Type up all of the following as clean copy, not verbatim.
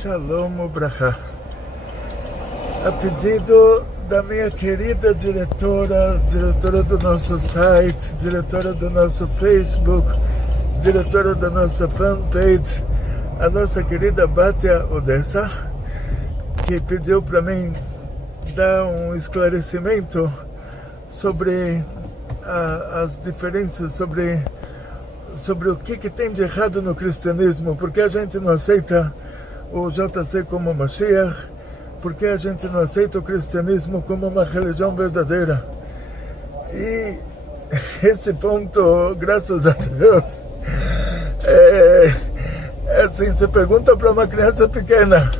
Shalom Ubrahá. A pedido da minha querida diretora do nosso site, diretora do nosso Facebook, diretora da nossa fanpage, a nossa querida Batia Odessa, que pediu para mim dar um esclarecimento sobre as diferenças, sobre o que tem de errado no cristianismo, porque a gente não aceita o JC como Mashiach, porque a gente não aceita o cristianismo como uma religião verdadeira. E esse ponto, graças a Deus, é assim, você pergunta para uma criança pequena,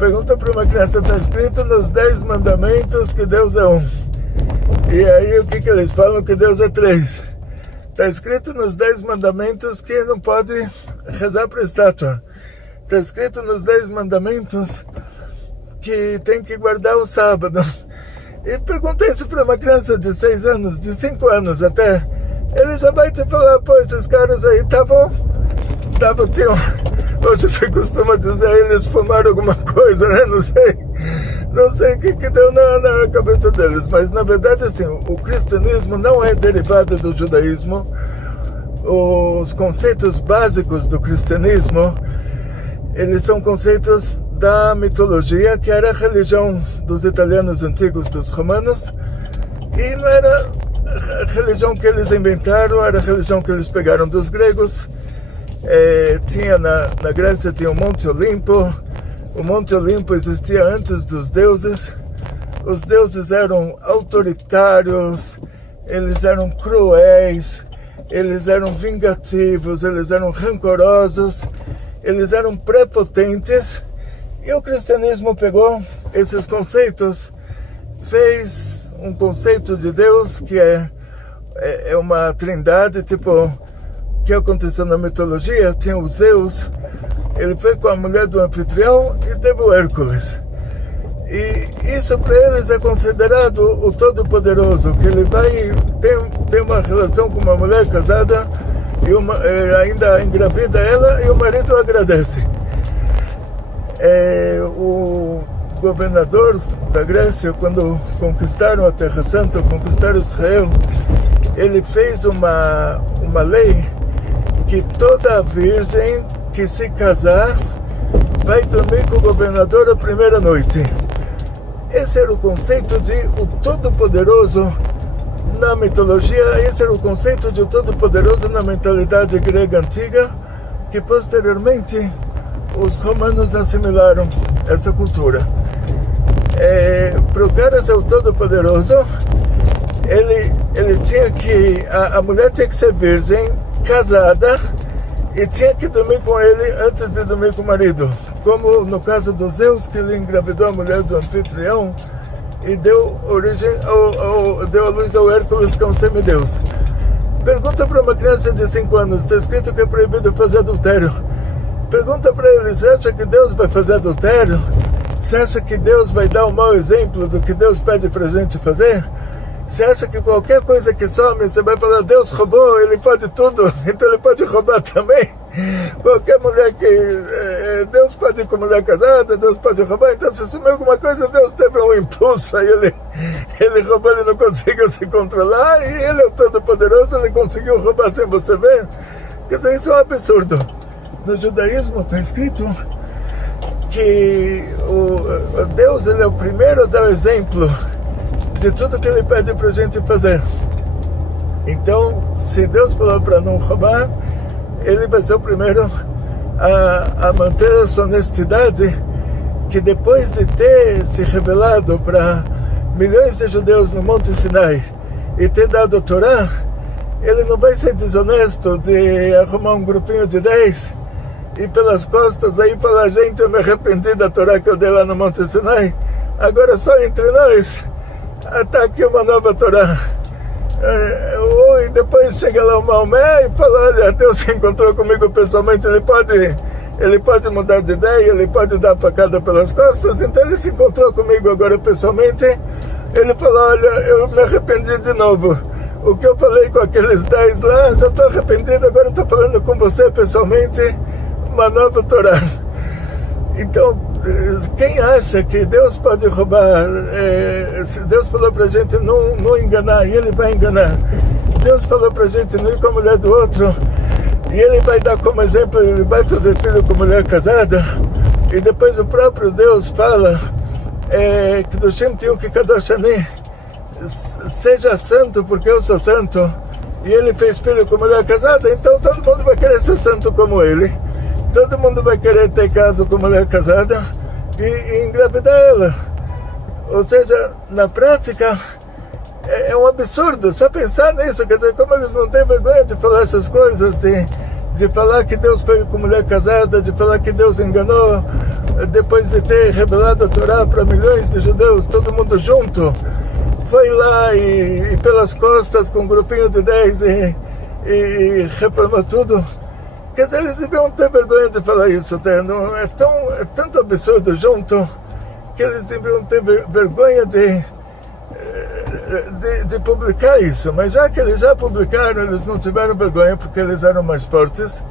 está escrito nos 10 mandamentos que Deus é um. E aí o que eles falam? Que Deus é 3. Está escrito nos 10 mandamentos que não pode rezar para a estátua. Está escrito nos 10 mandamentos que tem que guardar o sábado. E pergunta isso para uma criança de 6 anos, de 5 anos até. Ele já vai te falar, pô, esses caras aí tinham, hoje você costuma dizer, eles fumaram alguma coisa, né? Não sei o que deu na cabeça deles. Mas na verdade, assim, o cristianismo não é derivado do judaísmo. Os conceitos básicos do cristianismo, eles são conceitos da mitologia, que era a religião dos italianos antigos, dos romanos, e não era a religião que eles inventaram, era a religião que eles pegaram dos gregos. Tinha na Grécia tinha o Monte Olimpo. O Monte Olimpo existia antes dos deuses. Os deuses eram autoritários, eles eram cruéis, eles eram vingativos, eles eram rancorosos, eles eram prepotentes. E o cristianismo pegou esses conceitos, fez um conceito de Deus que é uma trindade, tipo o que aconteceu na mitologia. Tinha o Zeus, ele foi com a mulher do anfitrião e teve o Hércules. E isso para eles é considerado o Todo-Poderoso, que ele vai ter uma relação com uma mulher casada e ainda engravida ela, e o marido agradece. O governador da Grécia, quando conquistaram a Terra Santa, conquistaram Israel, ele fez uma lei que toda virgem que se casar vai dormir com o governador a primeira noite. Esse era o conceito de o Todo-Poderoso na mitologia. Esse era o conceito de o Todo-Poderoso na mentalidade grega antiga, que posteriormente os romanos assimilaram essa cultura. Para o cara ser o Todo-Poderoso, ele tinha que, a mulher tinha que ser virgem, casada, e tinha que dormir com ele antes de dormir com o marido. Como no caso do Zeus, que ele engravidou a mulher do anfitrião e deu a luz ao Hércules, que é um semideus. Pergunta para uma criança de 5 anos, está escrito que é proibido fazer adultério. Pergunta para ele, você acha que Deus vai fazer adultério? Você acha que Deus vai dar um mau exemplo do que Deus pede para a gente fazer? Você acha que qualquer coisa que some, você vai falar, Deus roubou, ele pode tudo, então ele pode roubar também? Qualquer mulher que... Deus pode ir com mulher casada, Deus pode roubar, então se sumiu alguma coisa, Deus teve um impulso, aí ele roubou, ele não conseguiu se controlar, e ele é o Todo-Poderoso, ele conseguiu roubar sem você ver. Quer dizer, isso é um absurdo. No judaísmo está escrito que o Deus, ele é o primeiro a dar o exemplo de tudo que ele pede para a gente fazer. Então, se Deus falou para não roubar, ele vai ser o primeiro a manter essa honestidade, que depois de ter se revelado para milhões de judeus no Monte Sinai e ter dado a Torá, ele não vai ser desonesto de arrumar um grupinho de 10 e pelas costas aí falar, gente, eu me arrependi da Torá que eu dei lá no Monte Sinai, agora só entre nós, está aqui uma nova Torá. E depois chega lá o Maomé e fala, olha, Deus se encontrou comigo pessoalmente, ele pode mudar de ideia, ele pode dar facada pelas costas, então ele se encontrou comigo agora pessoalmente, ele falou, olha, eu me arrependi de novo, o que eu falei com aqueles 10 lá, já estou arrependido, agora estou falando com você pessoalmente, uma nova Torá. Então, quem acha que Deus pode roubar, se Deus falou para a gente não enganar, e Ele vai enganar. Deus falou para a gente não ir com a mulher do outro, e Ele vai dar como exemplo, Ele vai fazer filho com mulher casada, e depois o próprio Deus fala que do Shemtiu que Kadosh Ani, seja santo porque eu sou santo, e Ele fez filho com mulher casada, então todo mundo vai querer ser santo como Ele. Todo mundo vai querer ter caso com mulher casada e engravidar ela. Ou seja, na prática, é um absurdo. Só pensar nisso, quer dizer, como eles não têm vergonha de falar essas coisas, de falar que Deus foi com mulher casada, de falar que Deus enganou, depois de ter revelado a Torá para milhões de judeus, todo mundo junto, foi lá e pelas costas com um grupinho de 10 e reformou tudo. Quer dizer, eles deviam ter vergonha de falar isso, não é tanto absurdo junto que eles deviam ter vergonha de publicar isso. Mas já que eles já publicaram, eles não tiveram vergonha porque eles eram mais fortes.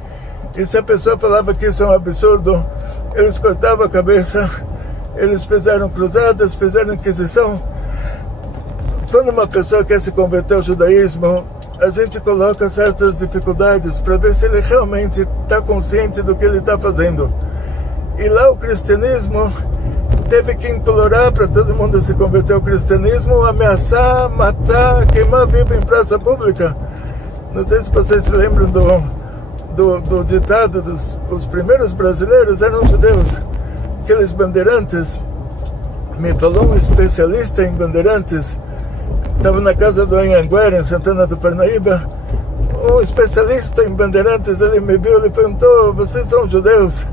E se a pessoa falava que isso é um absurdo, eles cortavam a cabeça, eles fizeram cruzadas, fizeram inquisição. Quando uma pessoa quer se converter ao judaísmo, a gente coloca certas dificuldades para ver se ele realmente está consciente do que ele está fazendo. E lá o cristianismo teve que implorar para todo mundo se converter ao cristianismo, ameaçar, matar, queimar vivo em praça pública. Não sei se vocês se lembram do ditado os primeiros brasileiros eram judeus, aqueles bandeirantes. Me falou um especialista em bandeirantes, estava na casa do Anhanguera, em Santana do Parnaíba, um especialista em bandeirantes, ele me viu, ele perguntou, vocês são judeus?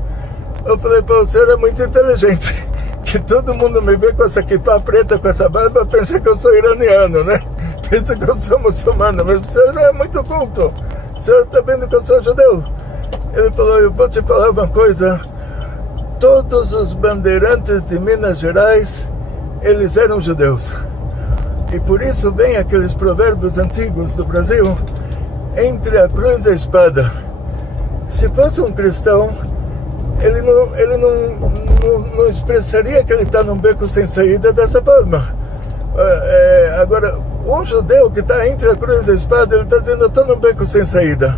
Eu falei, pô, o senhor é muito inteligente, que todo mundo me vê com essa kippah preta, com essa barba, pensa que eu sou iraniano, né? Pensa que eu sou muçulmano, mas o senhor é muito culto, o senhor está vendo que eu sou judeu? Ele falou, eu vou te falar uma coisa, todos os bandeirantes de Minas Gerais, eles eram judeus. E por isso vem aqueles provérbios antigos do Brasil, entre a cruz e a espada. Se fosse um cristão, ele não expressaria que ele está num beco sem saída dessa forma. Agora, um judeu que está entre a cruz e a espada, ele está dizendo, eu estou num beco sem saída.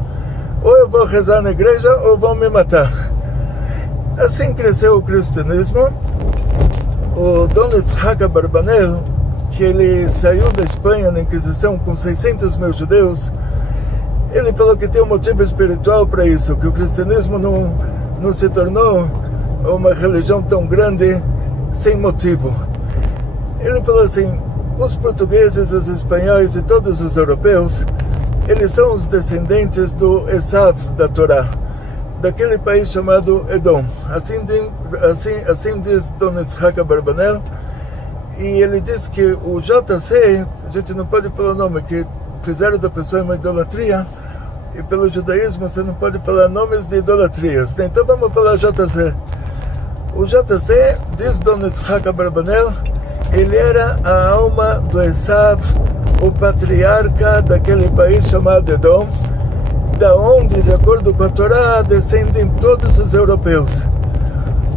Ou eu vou rezar na igreja, ou vão me matar. Assim cresceu o cristianismo. O Dom Yitzhak Abarbanel, que ele saiu da Espanha na Inquisição com 600 mil judeus, ele falou que tem um motivo espiritual para isso, que o cristianismo não se tornou uma religião tão grande sem motivo. Ele falou assim, os portugueses, os espanhóis e todos os europeus, eles são os descendentes do Esav da Torá, daquele país chamado Edom. Assim diz Dom Yitzhak Abarbanel. E ele diz que o JC, a gente não pode falar o nome, que fizeram da pessoa uma idolatria, e pelo judaísmo você não pode falar nomes de idolatrias. Então vamos falar JC. O JC, diz Dom Yitzhak Abarbanel, ele era a alma do Esav, o patriarca daquele país chamado Edom, da onde, de acordo com a Torá, descendem todos os europeus.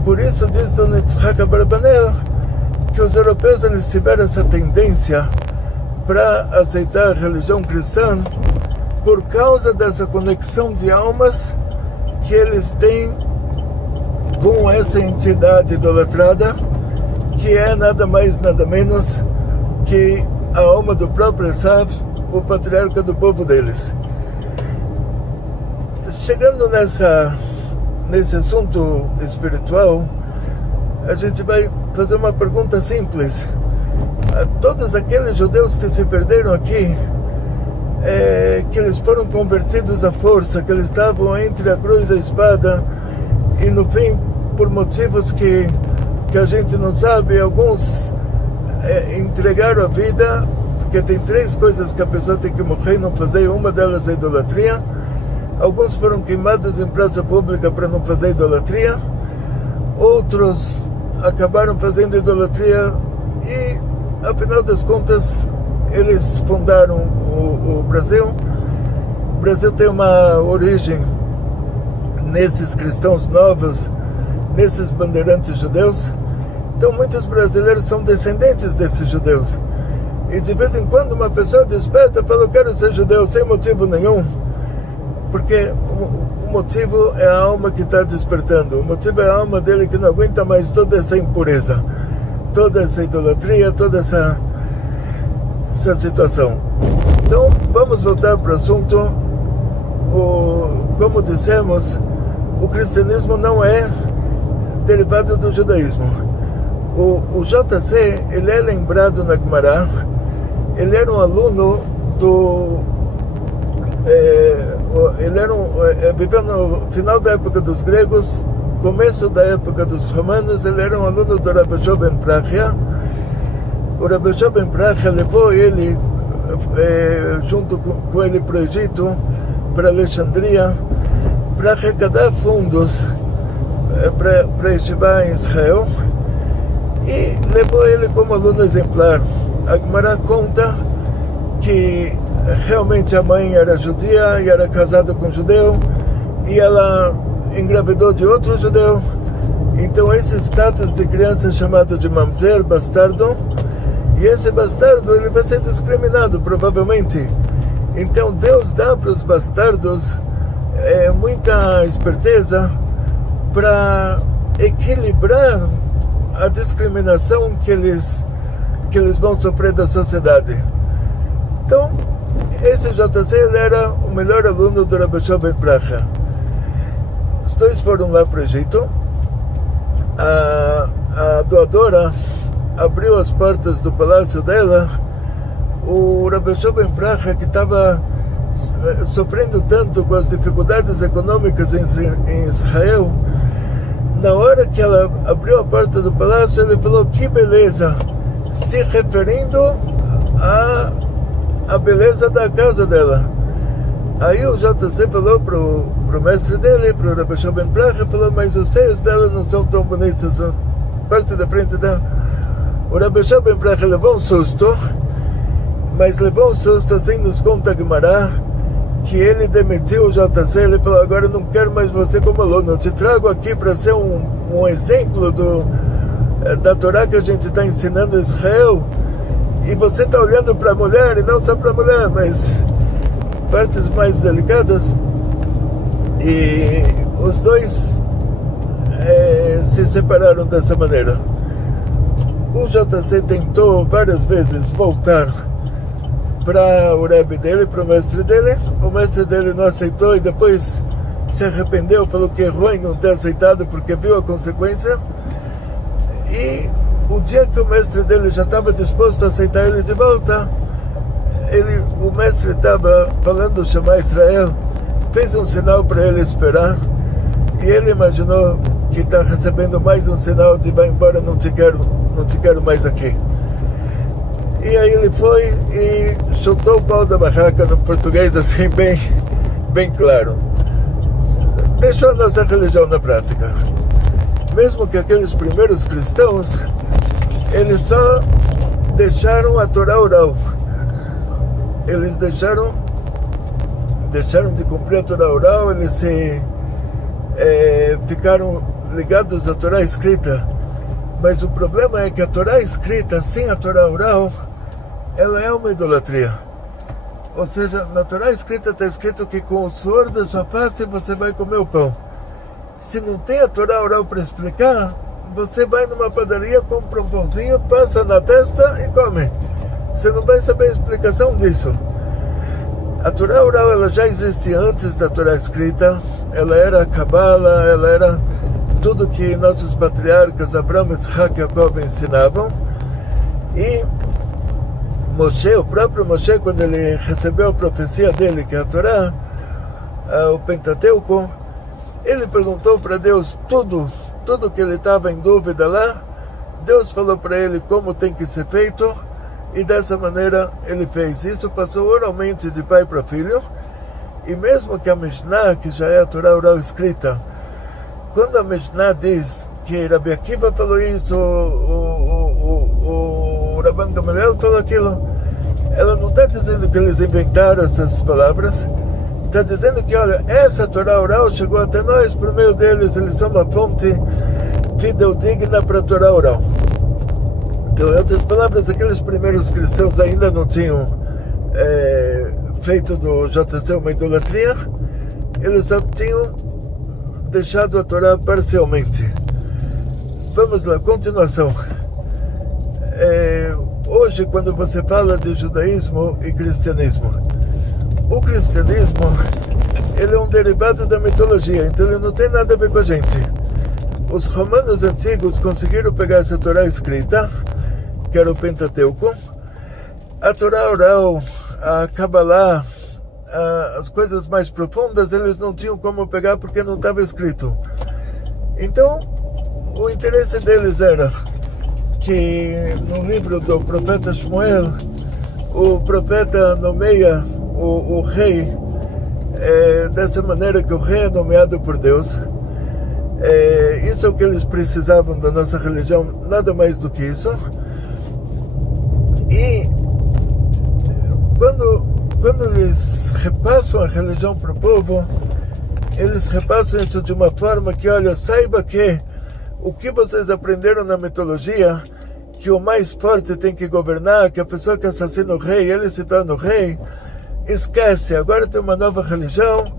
Por isso diz Dom Yitzhak Abarbanel, que os europeus eles tiveram essa tendência para aceitar a religião cristã por causa dessa conexão de almas que eles têm com essa entidade idolatrada, que é nada mais, nada menos que a alma do próprio Esav, o patriarca do povo deles. Chegando nesse assunto espiritual, a gente vai fazer uma pergunta simples. A todos aqueles judeus que se perderam aqui, que eles foram convertidos à força, que eles estavam entre a cruz e a espada, e no fim, por motivos que a gente não sabe, alguns entregaram a vida, porque tem 3 coisas que a pessoa tem que morrer e não fazer, uma delas é idolatria. Alguns foram queimados em praça pública para não fazer idolatria, outros acabaram fazendo idolatria e, afinal das contas, eles fundaram o Brasil. O Brasil tem uma origem nesses cristãos novos nesses bandeirantes judeus. Então muitos brasileiros são descendentes desses judeus. E de vez em quando uma pessoa desperta e fala: eu quero ser judeu, sem motivo nenhum. Porque o motivo é a alma que está despertando. O motivo é a alma dele que não aguenta mais toda essa impureza, toda essa idolatria, toda essa situação. Então vamos voltar para o assunto. Como dissemos, o cristianismo não é derivado do judaísmo. O JC, ele é lembrado na Gemara. Ele era um aluno viveu no final da época dos gregos, começo da época dos romanos. Ele era um aluno do Rabbi Joshua ben Prachia. O Rabbi Joshua ben Prachia levou ele junto com ele para o Egito, para Alexandria, para arrecadar fundos para estivar em Israel, e levou ele como aluno exemplar. A Gemara conta que realmente a mãe era judia e era casada com um judeu, e ela engravidou de outro judeu. Então esse status de criança é chamado de mamzer, bastardo, e esse bastardo ele vai ser discriminado provavelmente. Então Deus dá para os bastardos muita esperteza para equilibrar a discriminação que eles vão sofrer da sociedade. Então esse JC, ele era o melhor aluno do Rabbi Joshua ben Prachia. Os dois foram lá para o Egito. A doadora abriu as portas do palácio dela. O Rabbi Joshua ben Prachia, que estava sofrendo tanto com as dificuldades econômicas em Israel, na hora que ela abriu a porta do palácio, ele falou: que beleza, se referindo a beleza da casa dela. Aí o JC falou pro mestre dele, pro Rabbi Joshua ben Prachia, falou: mas os seios dela não são tão bonitos, a parte da frente dela. O Rabbi Joshua ben Prachia levou um susto, mas levou um susto, assim nos conta Gemara, que ele demitiu o JC. Ele falou: agora eu não quero mais você como aluno, eu te trago aqui para ser um exemplo da Torá que a gente está ensinando em Israel, e você está olhando para a mulher, e não só para a mulher, mas partes mais delicadas. E os dois se separaram dessa maneira. O JC tentou várias vezes voltar para o Rebbe dele, para o mestre dele. O mestre dele não aceitou e depois se arrependeu, falou que errou em não ter aceitado porque viu a consequência. E o dia que o mestre dele já estava disposto a aceitar ele de volta, o mestre estava falando chamar Israel, fez um sinal para ele esperar, e ele imaginou que está recebendo mais um sinal de: vai embora, não te quero mais aqui. E aí ele foi e chutou o pau da barraca, no português assim bem claro. Deixou a nossa religião na prática. Mesmo que aqueles primeiros cristãos, eles só deixaram a Torá oral. Eles deixaram de cumprir a Torá oral, eles ficaram ligados à Torá escrita. Mas o problema é que a Torá escrita, sem a Torá oral, ela é uma idolatria. Ou seja, na Torá escrita está escrito que com o suor da sua face você vai comer o pão. Se não tem a Torá oral para explicar, você vai numa padaria, compra um pãozinho, passa na testa e come. Você não vai saber a explicação disso. A Torá oral, ela já existe antes da Torá escrita. Ela era a Kabbalah, ela era tudo que nossos patriarcas Abraão, Isaac e Jacob ensinavam. E Moshe, o próprio Moshe, quando ele recebeu a profecia dele, que é a Torá, o Pentateuco, ele perguntou para Deus tudo que ele estava em dúvida lá. Deus falou para ele como tem que ser feito, e dessa maneira ele fez. Isso passou oralmente de pai para filho. E mesmo que a Mishnah, que já é a Torá oral escrita, quando a Mishnah diz que Rabi Akiva falou isso, o Rabban Gamaliel falou aquilo, ela não está dizendo que eles inventaram essas palavras. Está dizendo que, olha, essa Torá oral chegou até nós, por meio deles, eles são uma fonte fidedigna para a Torá oral. Então, em outras palavras, aqueles primeiros cristãos ainda não tinham feito do JC uma idolatria, eles só tinham deixado a Torá parcialmente. Vamos lá, continuação. Hoje, quando você fala de judaísmo e cristianismo, o cristianismo ele é um derivado da mitologia, então ele não tem nada a ver com a gente. Os romanos antigos conseguiram pegar essa Torá escrita, que era o Pentateuco, a Torá oral, a Kabbalah, as coisas mais profundas, eles não tinham como pegar porque não estava escrito. Então, o interesse deles era que no livro do profeta Shmuel, o profeta nomeia o rei dessa maneira que o rei é nomeado por Deus. Isso é o que eles precisavam da nossa religião, nada mais do que isso. E quando eles repassam a religião para o povo, eles repassam isso de uma forma que, olha, saiba que o que vocês aprenderam na mitologia, que o mais forte tem que governar, que a pessoa que assassina o rei, ele se torna o rei, esquece, agora tem uma nova religião,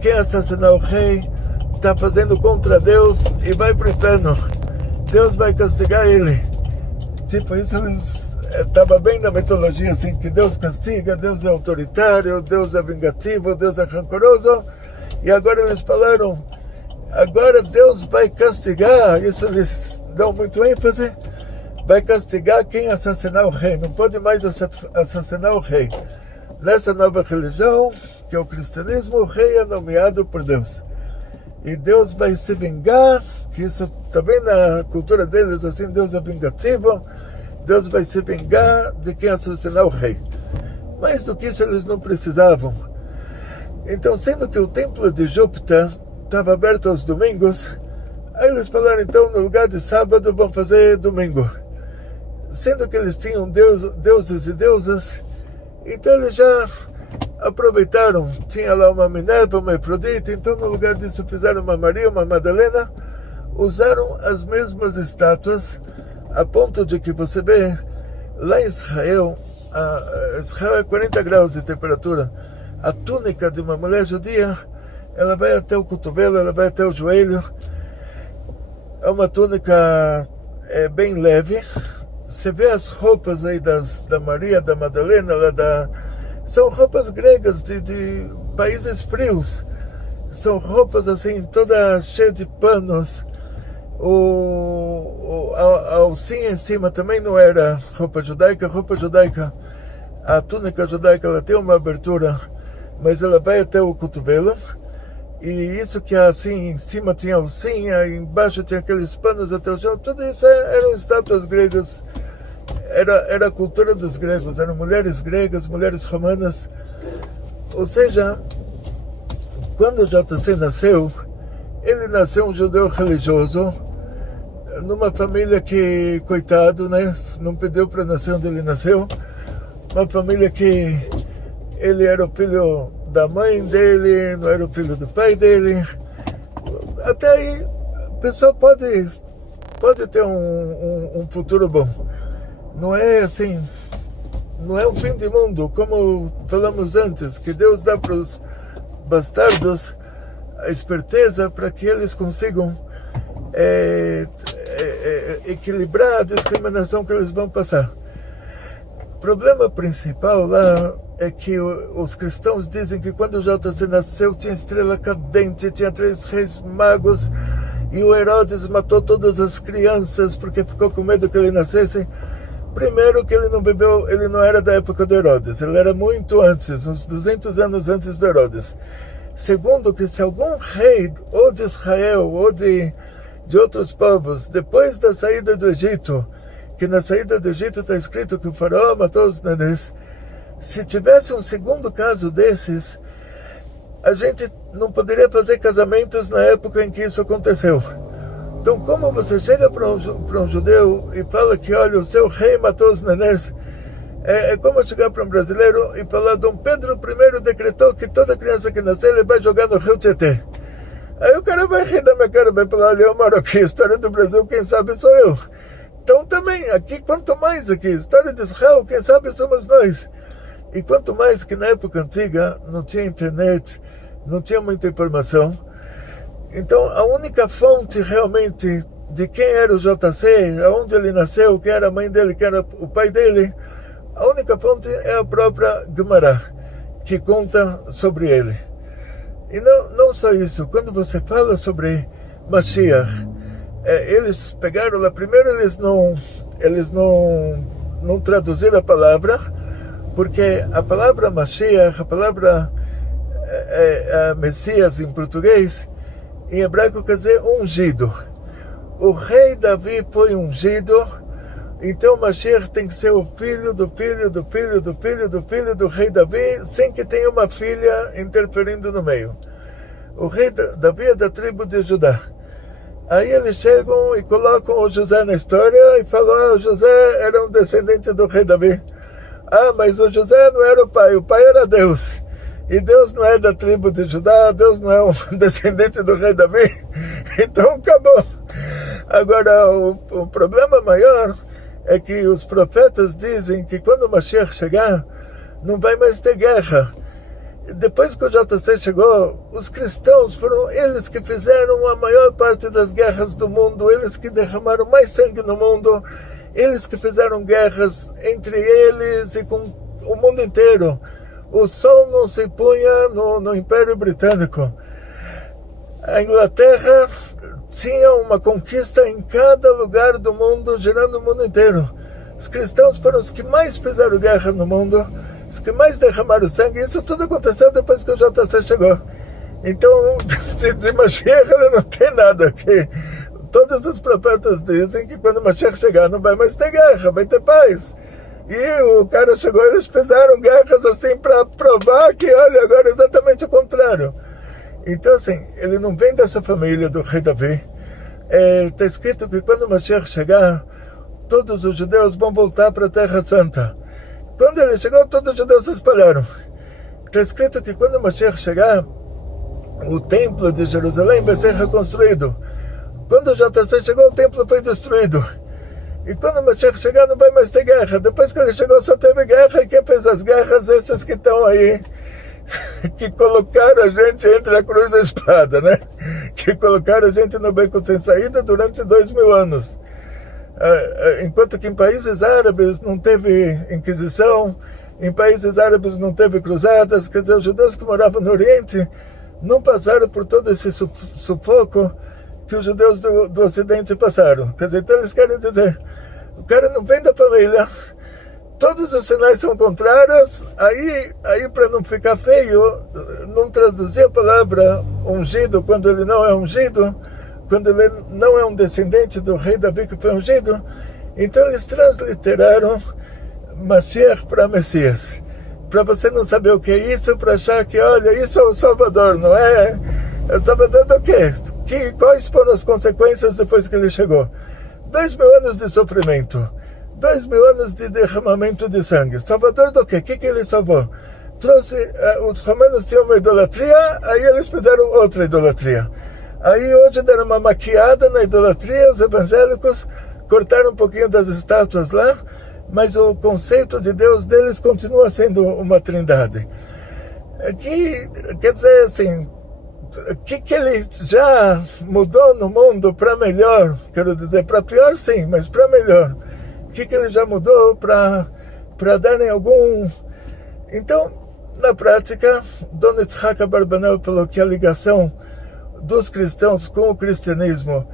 quem assassinar o rei está fazendo contra Deus e vai para o inferno, Deus vai castigar ele. Tipo, isso eles estava bem na mitologia, assim, que Deus castiga, Deus é autoritário, Deus é vingativo, Deus é rancoroso, e agora eles falaram, agora Deus vai castigar, isso eles dão muito ênfase, vai castigar quem assassinar o rei, não pode mais assassinar o rei. Nessa nova religião, que é o cristianismo, o rei é nomeado por Deus. E Deus vai se vingar, que isso também na cultura deles, assim, Deus é vingativo, Deus vai se vingar de quem assassinar o rei. Mais do que isso eles não precisavam. Então, sendo que o templo de Júpiter estava aberto aos domingos, aí eles falaram, então, no lugar de sábado, vão fazer domingo. Sendo que eles tinham deuses e deusas, então eles já aproveitaram. Tinha lá uma Minerva, uma Afrodite, então no lugar disso fizeram uma Maria, uma Madalena, usaram as mesmas estátuas, a ponto de que você vê, lá em Israel, Israel é 40 graus de temperatura, a túnica de uma mulher judia, ela vai até o cotovelo, ela vai até o joelho, é uma túnica bem leve. Você vê as roupas aí da Maria, da Madalena, são roupas gregas de países frios, são roupas assim, todas cheias de panos. A alcinha em cima também não era roupa judaica, a túnica judaica ela tem uma abertura, mas ela vai até o cotovelo, e isso que assim em cima tinha alcinha, embaixo tinha aqueles panos até o chão, tudo isso eram estátuas gregas, era a cultura dos gregos, eram mulheres gregas, mulheres romanas. Ou seja, quando o JC nasceu, ele nasceu um judeu religioso, numa família que, coitado, né, não pediu para nascer onde ele nasceu, uma família que ele era o filho da mãe dele, não era o filho do pai dele. Até aí, a pessoa pode ter um futuro bom. Não é assim, não é o fim do mundo, como falamos antes, que Deus dá para os bastardos a esperteza para que eles consigam equilibrar a discriminação que eles vão passar. O problema principal lá é que os cristãos dizem que quando o JC nasceu tinha estrela cadente, tinha 3 reis magos, e o Herodes matou todas as crianças porque ficou com medo que ele nascesse. Primeiro que ele não bebeu, ele não era da época do Herodes, ele era muito antes, uns 200 anos antes do Herodes. Segundo, que se algum rei, ou de Israel, ou de outros povos, depois da saída do Egito, que na saída do Egito está escrito que o faraó matou os nenês, se tivesse um segundo caso desses, a gente não poderia fazer casamentos na época em que isso aconteceu. Então, como você chega para um judeu e fala que, olha, o seu rei matou os nenés, é como chegar para um brasileiro e falar, Dom Pedro I decretou que toda criança que nascer ele vai jogar no rio Tietê. Aí o cara vai rir da minha cara, vai falar, ali eu moro aqui, história do Brasil, quem sabe sou eu. Então também, aqui, quanto mais aqui, história de Israel, quem sabe somos nós. E quanto mais que na época antiga não tinha internet, não tinha muita informação. Então a única fonte realmente de quem era o JC, aonde ele nasceu, quem era a mãe dele, quem era o pai dele, a única fonte é a própria Gemara, que conta sobre ele. E não só isso, quando você fala sobre Mashiach, eles pegaram lá, primeiro eles não traduziram a palavra, porque a palavra Mashiach, a palavra Messias em português, em hebraico quer dizer ungido. O rei Davi foi ungido, então Mashiach tem que ser o filho do filho do filho do filho do filho do rei Davi, sem que tenha uma filha interferindo no meio. O rei Davi é da tribo de Judá. Aí eles chegam e colocam o José na história e falam, o José era um descendente do rei Davi. Mas o José não era o pai era Deus. E Deus não é da tribo de Judá, Deus não é um descendente do rei Davi. Então acabou. Agora, o problema maior é que os profetas dizem que quando o Mashiach chegar, não vai mais ter guerra. Depois que o JC chegou, os cristãos foram eles que fizeram a maior parte das guerras do mundo, eles que derramaram mais sangue no mundo, eles que fizeram guerras entre eles e com o mundo inteiro. O sol não se punha no Império Britânico. A Inglaterra tinha uma conquista em cada lugar do mundo, girando o mundo inteiro. Os cristãos foram os que mais fizeram guerra no mundo, os que mais derramaram sangue. Isso tudo aconteceu depois que o JC chegou. Então, de Mashiach ele não tem nada. Que todos os profetas dizem que quando Mashiach chegar não vai mais ter guerra, vai ter paz. E o cara chegou, eles fizeram guerras assim para provar que, olha, agora é exatamente o contrário. Então, assim, ele não vem dessa família do rei Davi. Está escrito que quando o Mashiach chegar, todos os judeus vão voltar para a Terra Santa. Quando ele chegou, todos os judeus se espalharam. Está escrito que quando o Mashiach chegar, o templo de Jerusalém vai ser reconstruído. Quando o JC chegou, o templo foi destruído. E quando o Mashiach chegar, não vai mais ter guerra. Depois que ele chegou, só teve guerra. E quem fez as guerras? Esses que estão aí, que colocaram a gente entre a cruz e a espada, né? Que colocaram a gente no beco sem saída durante 2000 anos. Enquanto que em países árabes não teve Inquisição, em países árabes não teve cruzadas, quer dizer, os judeus que moravam no Oriente não passaram por todo esse sufoco que os judeus do Ocidente passaram. Quer dizer, então eles querem dizer, o cara não vem da família, todos os sinais são contrários, aí para não ficar feio, não traduzir a palavra ungido quando ele não é ungido, quando ele não é um descendente do rei Davi que foi ungido, então eles transliteraram Mashiach para Messias. Para você não saber o que é isso, para achar que, olha, isso é o Salvador, não é? É o Salvador do quê? Quais foram as consequências depois que ele chegou? 2000 anos de sofrimento, 2000 anos de derramamento de sangue. Salvador do quê? O que ele salvou? Os romanos tinham uma idolatria, aí eles fizeram outra idolatria. Aí hoje deram uma maquiada na idolatria, os evangélicos cortaram um pouquinho das estátuas lá, mas o conceito de Deus deles continua sendo uma trindade. Quer dizer assim, o que ele já mudou no mundo para melhor? Quero dizer, para pior sim, mas para melhor. O que ele já mudou para darem algum... Então, na prática, Dona Itzhak Abarbanel falou que a ligação dos cristãos com o cristianismo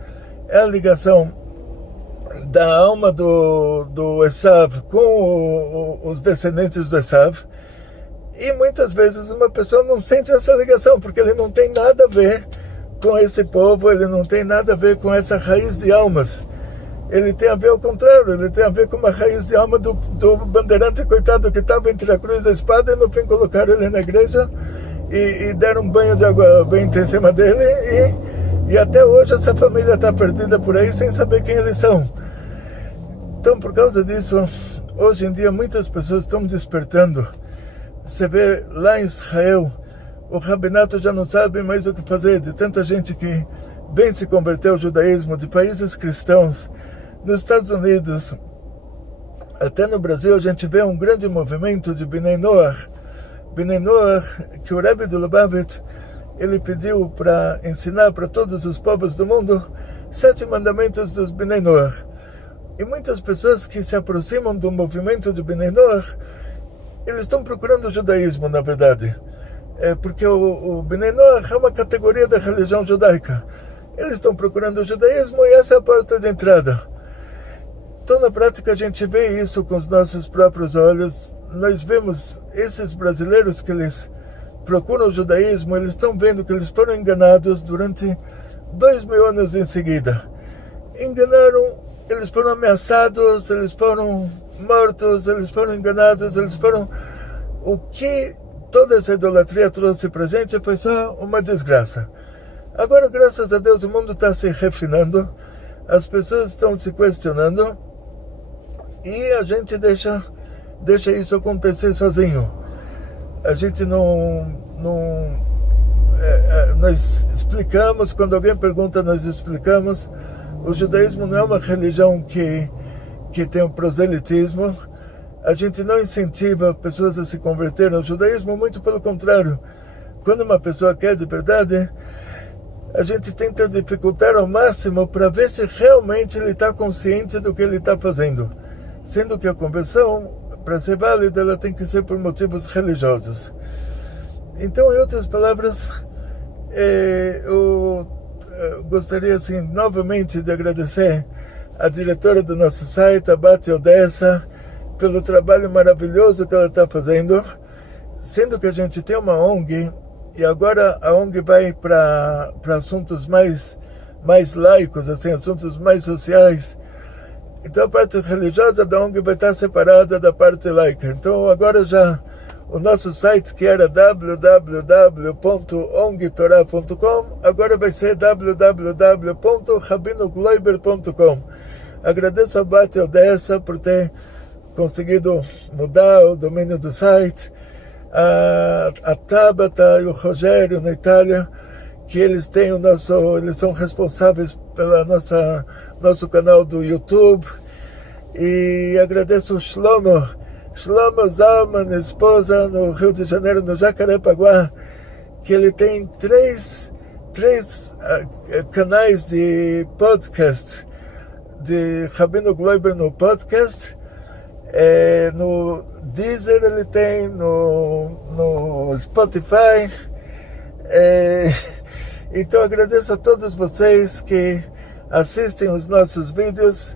é a ligação da alma do Esav com os descendentes do Esav. E muitas vezes uma pessoa não sente essa ligação, porque ele não tem nada a ver com esse povo, ele não tem nada a ver com essa raiz de almas. Ele tem a ver ao contrário, ele tem a ver com uma raiz de alma do bandeirante coitado que estava entre a cruz e a espada, e no fim colocaram ele na igreja e deram um banho de água benta em cima dele, e até hoje essa família está perdida por aí sem saber quem eles são. Então, por causa disso, hoje em dia muitas pessoas estão despertando. Você vê lá em Israel, o rabinato já não sabe mais o que fazer, de tanta gente que bem se converteu ao judaísmo, de países cristãos, nos Estados Unidos, até no Brasil, a gente vê um grande movimento de Bnei Noach. Bnei Noach, que o Rebbe de Lubavitch, ele pediu para ensinar para todos os povos do mundo 7 mandamentos dos Bnei Noach. E muitas pessoas que se aproximam do movimento de Bnei Noach, eles estão procurando o judaísmo, na verdade. Porque o Bnei Noach é uma categoria da religião judaica. Eles estão procurando o judaísmo e essa é a porta de entrada. Então, na prática, a gente vê isso com os nossos próprios olhos. Nós vemos esses brasileiros que eles procuram o judaísmo, eles estão vendo que eles foram enganados durante 2000 anos em seguida. Enganaram, eles foram ameaçados, eles foram mortos, eles foram enganados, eles foram... O que toda essa idolatria trouxe para a gente foi só uma desgraça. Agora, graças a Deus, o mundo está se refinando, as pessoas estão se questionando e a gente deixa isso acontecer sozinho. A gente nós explicamos, quando alguém pergunta, nós explicamos. O judaísmo não é uma religião que tem um proselitismo. A gente não incentiva pessoas a se converter ao judaísmo, muito pelo contrário. Quando uma pessoa quer de verdade, a gente tenta dificultar ao máximo para ver se realmente ele está consciente do que ele está fazendo. Sendo que a conversão, para ser válida, ela tem que ser por motivos religiosos. Então, em outras palavras, eu gostaria assim, novamente de agradecer a diretora do nosso site, a Bate Odessa, pelo trabalho maravilhoso que ela está fazendo, sendo que a gente tem uma ONG, e agora a ONG vai para assuntos mais laicos, assim, assuntos mais sociais. Então a parte religiosa da ONG vai estar separada da parte laica. Então agora já o nosso site, que era www.ongtorah.com, agora vai ser www.rabinogloiber.com. Agradeço a Bate Odessa por ter conseguido mudar o domínio do site, a Tabata e o Rogério na Itália, que eles são responsáveis pela nosso canal do YouTube. E agradeço o Shlomo Zalman, esposa, no Rio de Janeiro, no Jacarepaguá, que ele tem três canais de podcast, de Rabino Gloiber no podcast. No Deezer ele tem, no Spotify. Então agradeço a todos vocês que assistem os nossos vídeos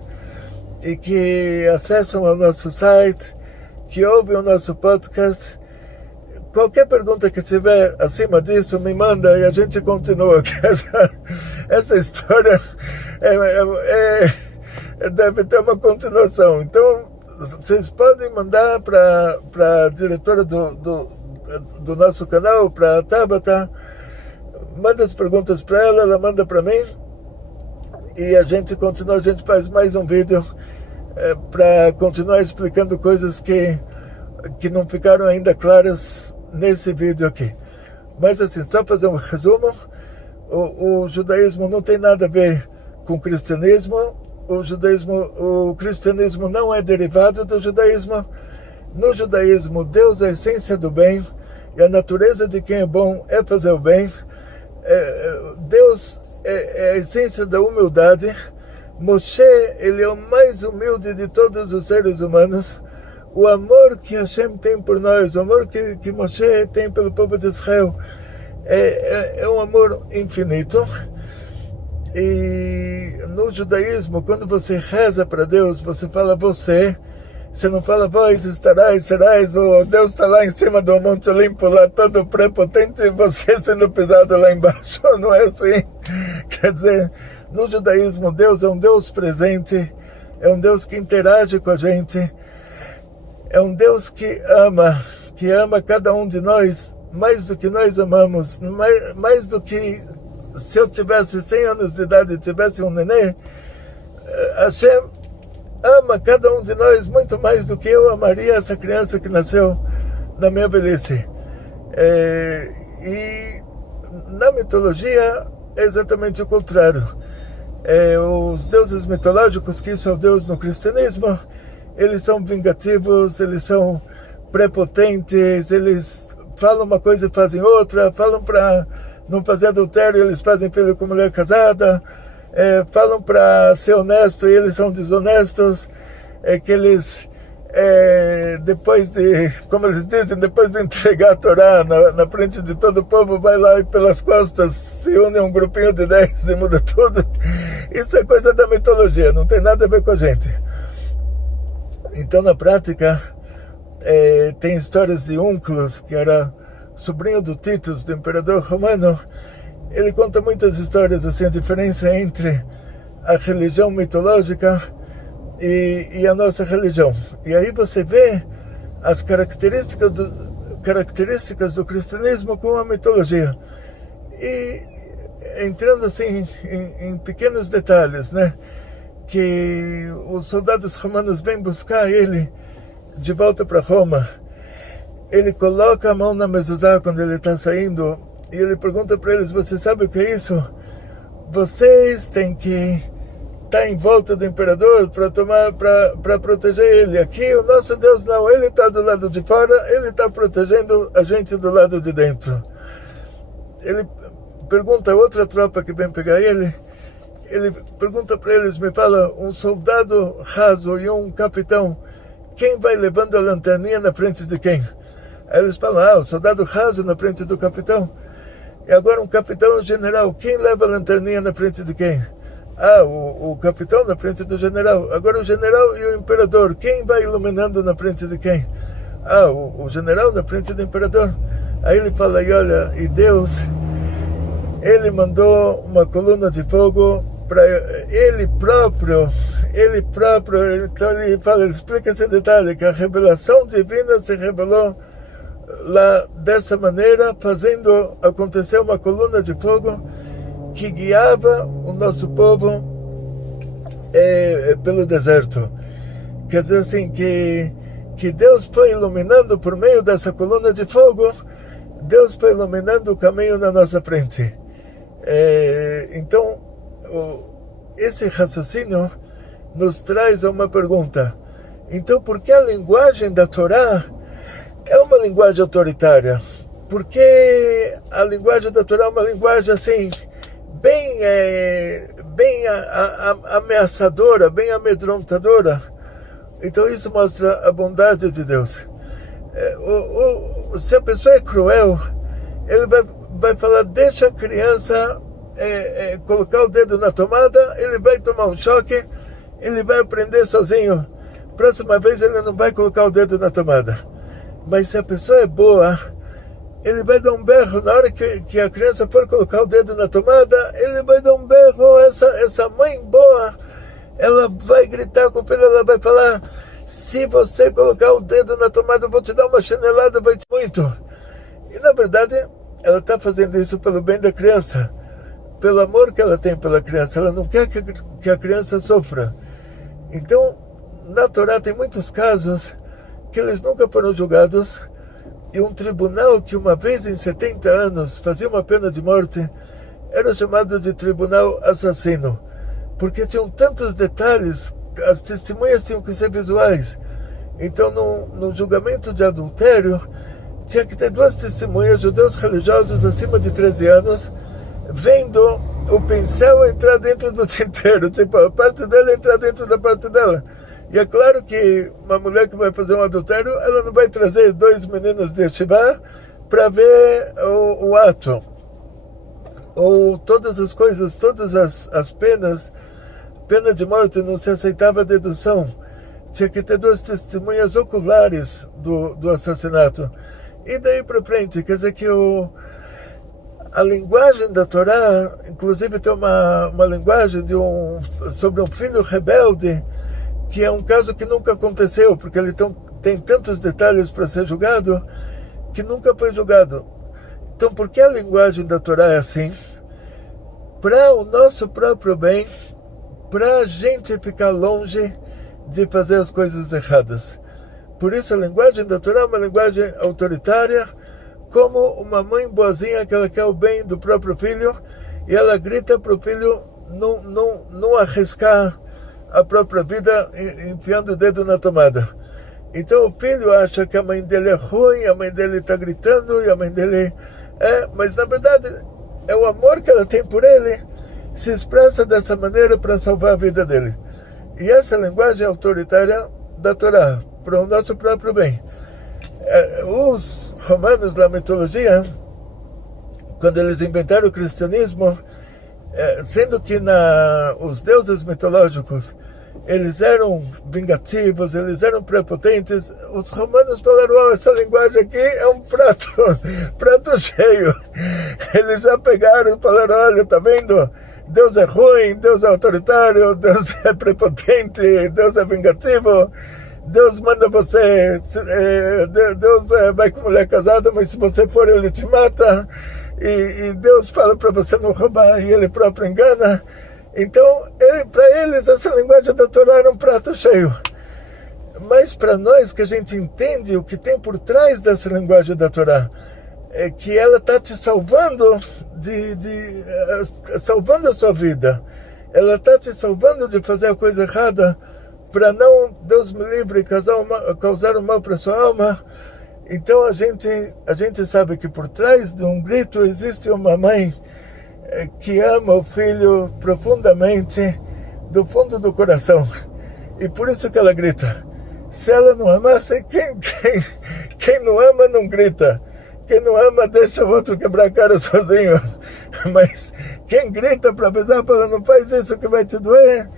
e que acessam o nosso site, que ouvem o nosso podcast. Qualquer pergunta que tiver acima disso, me manda e a gente continua. Essa história deve ter uma continuação. Então, vocês podem mandar para a diretora do nosso canal, para a Tabata, manda as perguntas para ela, ela manda para mim, e a gente continua, a gente faz mais um vídeo para continuar explicando coisas que não ficaram ainda claras nesse vídeo aqui. Mas assim, só fazer um resumo, o judaísmo não tem nada a ver com o cristianismo. O cristianismo não é derivado do judaísmo. No judaísmo, Deus é a essência do bem, e a natureza de quem é bom é fazer o bem. Deus é a essência da humildade. Moshe, ele é o mais humilde de todos os seres humanos. O amor que Hashem tem por nós, o amor que Moshe tem pelo povo de Israel, é um amor infinito. E no judaísmo, quando você reza para Deus, você fala você não fala vós estarás, serás, ou Deus está lá em cima do Monte Olimpo, lá todo prepotente, e você sendo pisado lá embaixo. Não é assim? Quer dizer, no judaísmo, Deus é um Deus presente, é um Deus que interage com a gente, é um Deus que ama cada um de nós mais do que nós amamos, mais do que se eu tivesse 100 anos de idade e tivesse um nenê. Hashem ama cada um de nós muito mais do que eu amaria essa criança que nasceu na minha velhice. E na mitologia é exatamente o contrário. Os deuses mitológicos, que isso é o Deus no cristianismo, eles são vingativos, eles são prepotentes, eles falam uma coisa e fazem outra, falam para não fazer adultério, eles fazem filho com mulher casada, falam para ser honesto e eles são desonestos, que eles, depois de, como eles dizem, depois de entregar a Torá na frente de todo o povo, vai lá e pelas costas se une a um grupinho de 10 e muda tudo. Isso é coisa da mitologia, não tem nada a ver com a gente. Então, na prática, tem histórias de Únculos, que era sobrinho do Titus, do imperador romano. Ele conta muitas histórias assim, a diferença entre a religião mitológica e a nossa religião. E aí você vê as características do cristianismo com a mitologia. E entrando assim em pequenos detalhes, né? Que os soldados romanos vêm buscar ele de volta para Roma. Ele coloca a mão na mezuzá quando ele está saindo e ele pergunta para eles: você sabe o que é isso? Vocês têm que estar em volta do imperador para proteger ele. Aqui o nosso Deus não, ele está do lado de fora, ele está protegendo a gente do lado de dentro. Ele pergunta a outra tropa que vem pegar ele, ele pergunta para eles, me fala, um soldado raso e um capitão, quem vai levando a lanterninha na frente de quem? Aí eles falam, o soldado raso na frente do capitão. E agora um capitão e um general, quem leva a lanterninha na frente de quem? O capitão na frente do general. Agora o general e o imperador, quem vai iluminando na frente de quem? O general na frente do imperador. Aí ele fala, e olha, e Deus, ele mandou uma coluna de fogo para ele próprio, então ele fala, ele explica esse detalhe, que a revelação divina se revelou lá dessa maneira, fazendo acontecer uma coluna de fogo que guiava o nosso povo pelo deserto. Quer dizer assim, que Deus foi iluminando por meio dessa coluna de fogo, Deus foi iluminando o caminho na nossa frente. Então, esse raciocínio nos traz uma pergunta. Então, por que a linguagem da Torá é uma linguagem autoritária? Por que a linguagem da Torá é uma linguagem assim, bem ameaçadora, bem amedrontadora? Então, isso mostra a bondade de Deus. Se a pessoa é cruel, ele vai falar, deixa a criança colocar o dedo na tomada, ele vai tomar um choque, ele vai aprender sozinho. Próxima vez ele não vai colocar o dedo na tomada. Mas se a pessoa é boa, ele vai dar um berro. Na hora que a criança for colocar o dedo na tomada, ele vai dar um berro. Essa mãe boa, ela vai gritar com o filho, ela vai falar, se você colocar o dedo na tomada, eu vou te dar uma chinelada, vai te muito. E na verdade, ela está fazendo isso pelo bem da criança, pelo amor que ela tem pela criança. Ela não quer que a criança sofra. Então, na Torá tem muitos casos que eles nunca foram julgados, e um tribunal que uma vez em 70 anos fazia uma pena de morte era chamado de tribunal assassino, porque tinham tantos detalhes, as testemunhas tinham que ser visuais. Então, no julgamento de adultério, tinha que ter duas testemunhas, judeus religiosos acima de 13 anos, vendo o pincel entrar dentro do tinteiro, tipo, a parte dela entrar dentro da parte dela. E é claro que uma mulher que vai fazer um adultério, ela não vai trazer dois meninos de Yeshiva para ver o ato. Ou todas as coisas, todas as penas, pena de morte não se aceitava dedução. Tinha que ter duas testemunhas oculares do assassinato. E daí para frente, quer dizer que a linguagem da Torá, inclusive tem uma linguagem sobre um filho rebelde, que é um caso que nunca aconteceu, porque ele tem tantos detalhes para ser julgado, que nunca foi julgado. Então, por que a linguagem da Torá é assim? Para o nosso próprio bem, para a gente ficar longe de fazer as coisas erradas. Por isso a linguagem da Torá é uma linguagem autoritária, como uma mãe boazinha que ela quer o bem do próprio filho e ela grita para o filho não arriscar a própria vida enfiando o dedo na tomada. Então o filho acha que a mãe dele é ruim, a mãe dele está gritando e a mãe dele mas na verdade é o amor que ela tem por ele, se expressa dessa maneira para salvar a vida dele. E essa linguagem autoritária da Torá, para o nosso próprio bem. Os romanos, na mitologia, quando eles inventaram o cristianismo, sendo que os deuses mitológicos, eles eram vingativos, eles eram prepotentes, os romanos falaram, essa linguagem aqui é um prato cheio. Eles já pegaram e falaram, olha, tá vendo? Deus é ruim, Deus é autoritário, Deus é prepotente, Deus é vingativo, Deus manda você, Deus vai com mulher casada, mas se você for ele te mata, e Deus fala para você não roubar e ele próprio engana. Então, para eles, essa linguagem da Torá era um prato cheio. Mas para nós, que a gente entende o que tem por trás dessa linguagem da Torá, é que ela está te salvando, salvando a sua vida. Ela está te salvando de fazer a coisa errada, para não, Deus me livre, causar o mal para sua alma. Então a gente sabe que por trás de um grito existe uma mãe que ama o filho profundamente, do fundo do coração. E por isso que ela grita. Se ela não amasse, quem não ama não grita. Quem não ama deixa o outro quebrar a cara sozinho. Mas quem grita para avisar para ela não faz isso que vai te doer,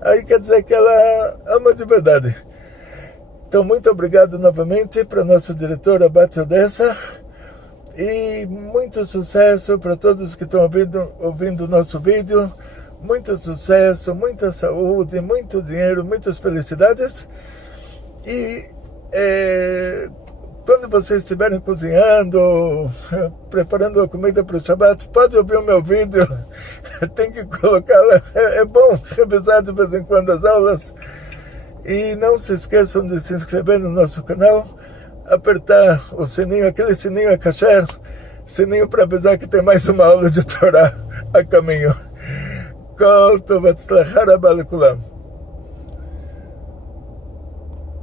aí quer dizer que ela ama de verdade. Então, muito obrigado novamente para a nossa diretora Bat Odessa e muito sucesso para todos que estão ouvindo o nosso vídeo. Muito sucesso, muita saúde, muito dinheiro, muitas felicidades. E quando vocês estiverem cozinhando, preparando a comida para o Shabbat, pode ouvir o meu vídeo. Tem que colocá-la. É bom revisar de vez em quando as aulas. E não se esqueçam de se inscrever no nosso canal, apertar o sininho, aquele sininho é kasher, sininho para avisar que tem mais uma aula de Torá a caminho. Kol tov v'atzlachah rabah lekulam.